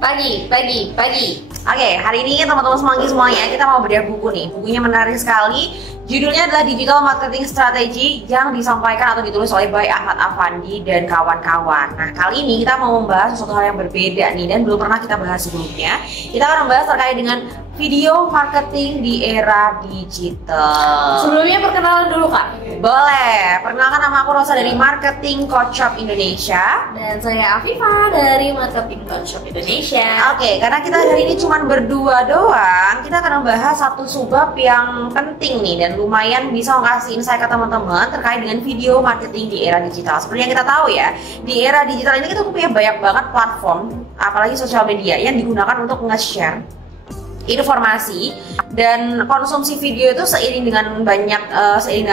Pagi. Oke, hari ini teman-teman semanggi semuanya kita mau bedah buku nih. Bukunya menarik sekali. Judulnya adalah Digital Marketing Strategy yang disampaikan atau ditulis oleh Bay Ahmad Affandi dan kawan-kawan. Nah, kali ini kita mau membahas sesuatu hal yang berbeda nih dan belum pernah kita bahas sebelumnya. Kita akan membahas terkait dengan video marketing di era digital. Sebelumnya perkenalan dulu Kak. Boleh, perkenalkan nama aku Rosa dari Marketing Coach Shop Indonesia. Dan saya Afifa dari Marketing Coach Shop Indonesia. Oke, karena kita hari ini cuma berdua doang, kita akan membahas satu subbab yang penting nih dan lumayan bisa ngasih insight ke teman-teman terkait dengan video marketing di era digital. Seperti yang kita tahu ya, di era digital ini kita punya banyak banget platform, apalagi sosial media yang digunakan untuk nge-share informasi dan konsumsi video itu seiring dengan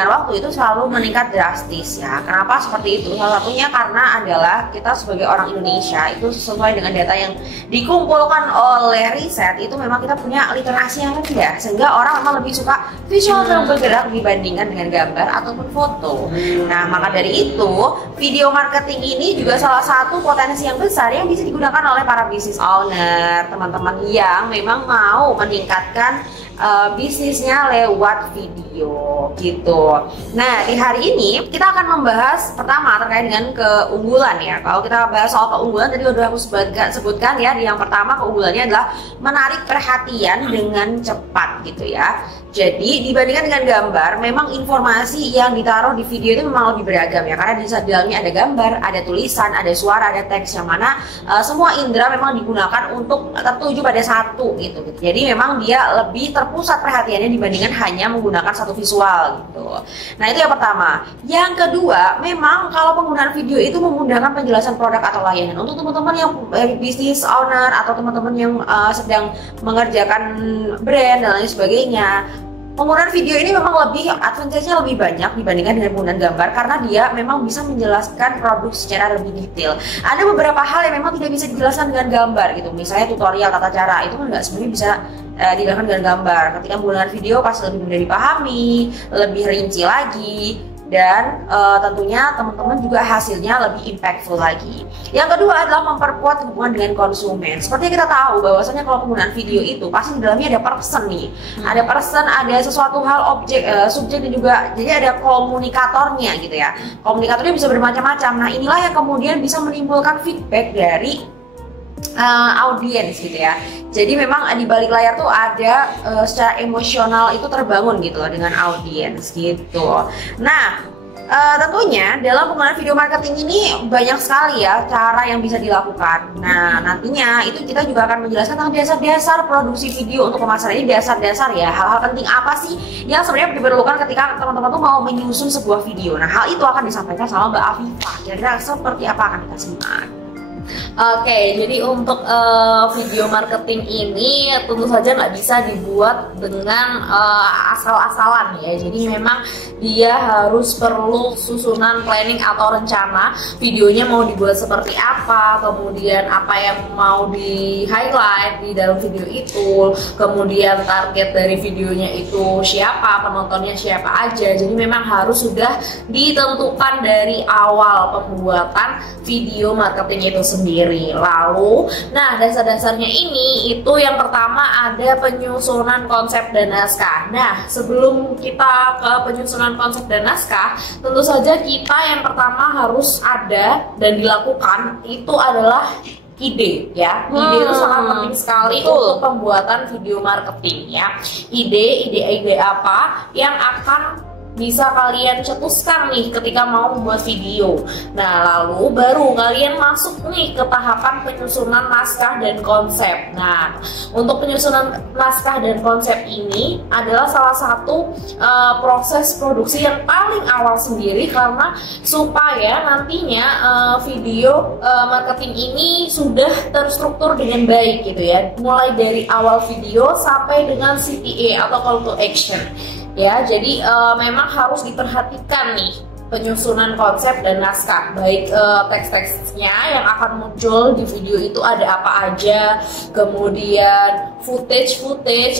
waktu itu selalu meningkat drastis ya. Kenapa seperti itu? Salah satunya karena adalah kita sebagai orang Indonesia itu sesuai dengan data yang dikumpulkan oleh riset itu memang kita punya literasi yang rendah sehingga orang memang lebih suka visual yang bergerak dibandingkan dengan gambar ataupun foto. Nah, maka dari itu video marketing ini juga salah satu potensi yang besar yang bisa digunakan oleh para business owner, teman-teman yang memang mau meningkatkan bisnisnya lewat video gitu. Nah, di hari ini kita akan membahas pertama terkait dengan keunggulan ya. Kalau kita bahas soal keunggulan tadi udah aku sebutkan ya. Yang pertama keunggulannya adalah menarik perhatian dengan cepat gitu ya. Jadi dibandingkan dengan gambar, memang informasi yang ditaruh di video itu memang lebih beragam ya. Karena di dalamnya ada gambar, ada tulisan, ada suara, ada teks yang mana semua indera memang digunakan untuk tertuju pada satu gitu. Jadi memang dia lebih terpusat perhatiannya dibandingkan hanya menggunakan satu visual gitu. Nah, itu yang pertama. Yang kedua, memang kalau penggunaan video itu memudahkan penjelasan produk atau layanan. Untuk teman-teman yang business owner atau teman-teman yang sedang mengerjakan brand dan lain sebagainya, penggunaan video ini memang lebih advantage-nya lebih banyak dibandingkan dengan penggunaan gambar karena dia memang bisa menjelaskan produk secara lebih detail. Ada beberapa hal yang memang tidak bisa dijelaskan dengan gambar gitu. Misalnya tutorial tata cara itu kan nggak sebenarnya bisa dilakukan dengan gambar. Ketika menggunakan video pasti lebih mudah dipahami, lebih rinci lagi. Dan tentunya teman-teman juga hasilnya lebih impactful lagi. Yang kedua adalah memperkuat hubungan dengan konsumen. Seperti yang kita tahu bahwasanya kalau penggunaan video itu pasti di dalamnya ada person nih, ada person, ada sesuatu hal objek, subjek dan juga jadi ada komunikatornya gitu ya. Komunikatornya bisa bermacam-macam. Nah, inilah yang kemudian bisa menimbulkan feedback dari audiens gitu ya. Jadi memang di balik layar tuh ada secara emosional itu terbangun gitu loh dengan audiens gitu. Nah, tentunya dalam penggunaan video marketing ini banyak sekali ya cara yang bisa dilakukan. Nah, nantinya itu kita juga akan menjelaskan tentang dasar-dasar produksi video untuk pemasaran. Ini dasar-dasar ya, hal-hal penting apa sih yang sebenarnya diperlukan ketika teman-teman tuh mau menyusun sebuah video. Nah, hal itu akan disampaikan sama Mbak Afifa. Kira-kira seperti apa akan kita simak. Oke, jadi untuk video marketing ini tentu saja nggak bisa dibuat dengan asal-asalan ya. Jadi memang dia harus perlu susunan planning atau rencana videonya mau dibuat seperti apa, kemudian apa yang mau di highlight di dalam video itu, kemudian target dari videonya itu siapa, penontonnya siapa aja. Jadi memang harus sudah ditentukan dari awal pembuatan video marketing itu sendiri. Lalu, nah dasar-dasarnya ini itu yang pertama ada penyusunan konsep dan naskah. Nah, sebelum kita ke penyusunan konsep dan naskah, tentu saja kita yang pertama harus ada dan dilakukan itu adalah ide ya. Ide itu sangat penting sekali untuk pembuatan video marketing ya. Ide apa yang akan bisa kalian cetuskan nih ketika mau membuat video. Nah, lalu baru kalian masuk nih ke tahapan penyusunan naskah dan konsep. Nah, untuk penyusunan naskah dan konsep ini adalah salah satu proses produksi yang paling awal sendiri karena supaya nantinya video marketing ini sudah terstruktur dengan baik gitu ya. Mulai dari awal video sampai dengan CTA atau call to action. Ya, jadi memang harus diperhatikan nih penyusunan konsep dan naskah, baik teks-teksnya yang akan muncul di video itu ada apa aja, kemudian footage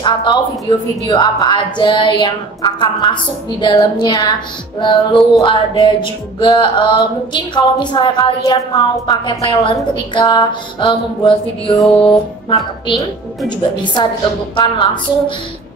atau video-video apa aja yang akan masuk di dalamnya. Lalu ada juga mungkin kalau misalnya kalian mau pakai talent ketika membuat video marketing, itu juga bisa ditentukan langsung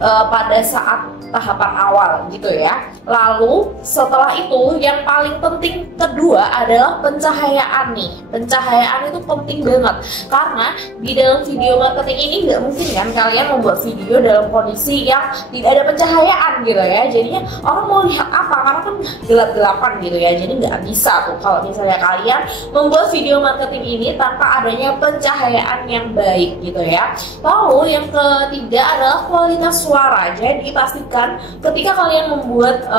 pada saat tahapan awal gitu ya. Lalu setelah itu yang paling penting kedua adalah pencahayaan nih. Pencahayaan itu penting banget karena di dalam video marketing ini nggak mungkin kan kalian membuat video dalam kondisi yang tidak ada pencahayaan gitu ya. Jadinya orang mau lihat apa, karena kan gelap-gelapan gitu ya. Jadi nggak bisa tuh kalau misalnya kalian membuat video marketing ini tanpa adanya pencahayaan yang baik gitu ya. Lalu yang ketiga adalah kualitas suara. Jadi pastikan ketika kalian membuat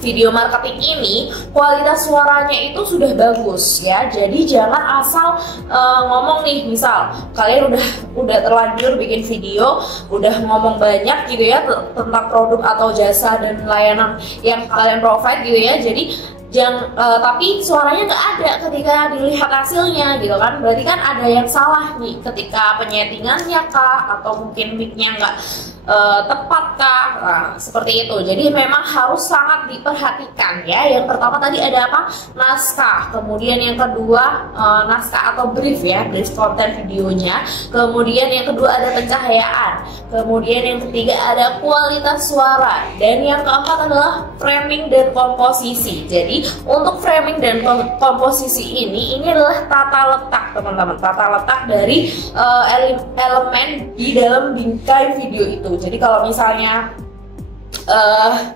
video marketing ini kualitas suaranya itu sudah bagus ya. Jadi jangan asal ngomong nih, misal kalian udah terlanjur bikin video, udah ngomong banyak gitu ya tentang produk atau jasa dan layanan yang kalian provide gitu ya. Jadi tapi suaranya nggak ada ketika dilihat hasilnya gitu kan, berarti kan ada yang salah nih ketika penyetingannya kah, atau mungkin mic-nya nggak tepat kah, nah, seperti itu. Jadi memang harus sangat diperhatikan ya. Yang pertama tadi ada apa? Naskah. Kemudian yang kedua naskah atau brief ya, brief konten videonya. Kemudian yang kedua ada pencahayaan. Kemudian yang ketiga ada kualitas suara. Dan yang keempat adalah framing dan komposisi. Jadi untuk framing dan komposisi ini adalah tata letak teman-teman. Tata letak dari elemen di dalam bingkai video itu. Jadi kalau misalnya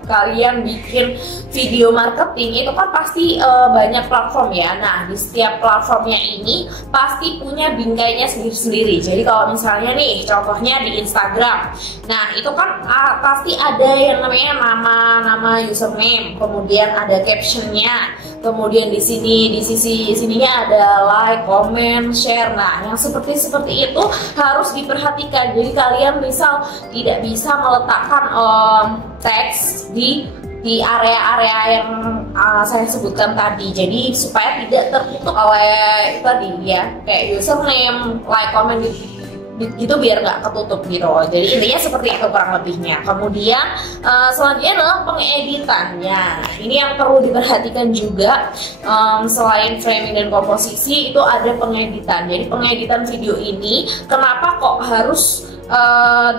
kalian bikin video marketing itu kan pasti banyak platform ya. Nah, di setiap platformnya ini pasti punya bingkainya sendiri-sendiri. Jadi kalau misalnya nih contohnya di Instagram, nah itu kan pasti ada yang namanya nama username, kemudian ada captionnya, kemudian di sisi sininya ada like, comment, share. Nah, yang seperti itu harus diperhatikan. Jadi kalian misal tidak bisa meletakkan teks di area-area yang saya sebutkan tadi. Jadi supaya tidak tertutup oleh tadi ya, kayak username, like, comment gitu biar nggak ketutup gitu. Jadi intinya seperti itu kurang lebihnya. Kemudian selanjutnya adalah pengeditannya. Ini yang perlu diperhatikan juga. Selain framing dan komposisi itu ada pengeditan. Jadi pengeditan video ini kenapa kok harus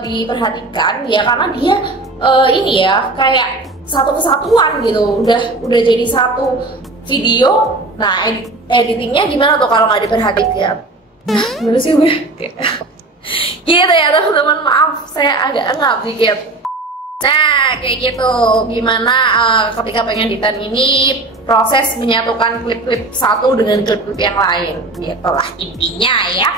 diperhatikan ya, karena dia ini ya kayak satu kesatuan gitu, udah jadi satu video. Nah, editingnya gimana tuh kalau nggak diperhatikan? Gimana sih gue? Gitu ya teman-teman, maaf saya agak ngap dikit. Nah, kayak gitu. Gimana ketika pengeditan ini proses menyatukan klip-klip satu dengan klip-klip yang lain, gitulah intinya ya.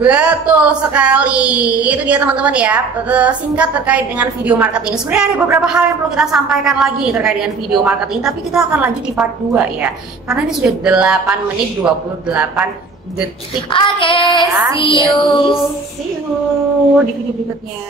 Betul sekali, itu dia teman-teman ya, singkat terkait dengan video marketing. Sebenarnya ada beberapa hal yang perlu kita sampaikan lagi terkait dengan video marketing, tapi kita akan lanjut di part 2 ya, karena ini sudah 8 menit 28 detik. Oke, see you di video berikutnya.